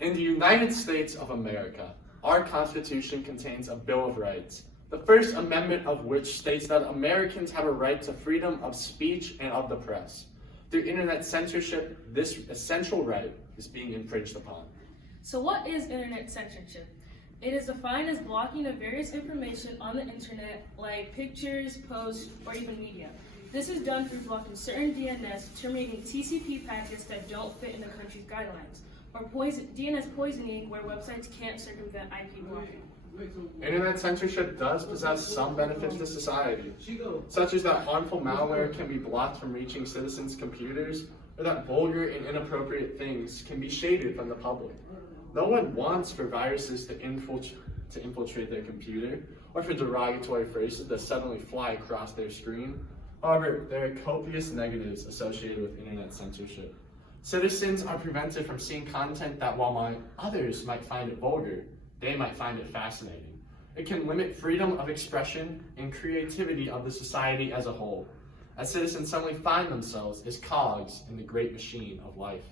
In the United States of America, our Constitution contains a Bill of Rights, the First Amendment of which states that Americans have a right to freedom of speech and of the press. Through internet censorship, this essential right is being infringed upon. So what is internet censorship? It is defined as blocking of various information on the internet, like pictures, posts, or even media. This is done through blocking certain DNS, terminating TCP packets that don't fit in the country's guidelines, or DNS poisoning where websites can't circumvent IP blocking. Internet censorship does possess some benefits to society, such as that harmful malware can be blocked from reaching citizens' computers, or that vulgar and inappropriate things can be shaded from the public. No one wants for viruses to infiltrate their computer, or for derogatory phrases to suddenly fly across their screen. However, there are copious negatives associated with internet censorship. Citizens are prevented from seeing content that, while others might find it vulgar, they might find it fascinating. It can limit freedom of expression and creativity of the society as a whole, as citizens suddenly find themselves as cogs in the great machine of life.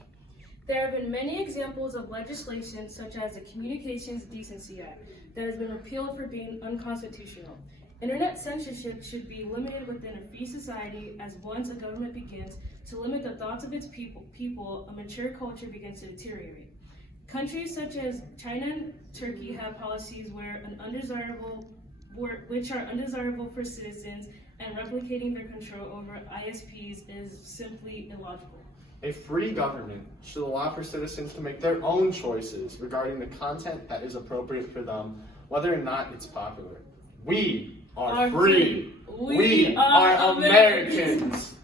There have been many examples of legislation, such as the Communications Decency Act, that has been repealed for being unconstitutional. Internet censorship should be limited within a free society, as once a government begins to limit the thoughts of its people, a mature culture begins to deteriorate. Countries such as China and Turkey have policies which are undesirable for citizens, and replicating their control over ISPs is simply illogical. A free government should allow for citizens to make their own choices regarding the content that is appropriate for them, whether or not it's popular. We are free. We are Americans.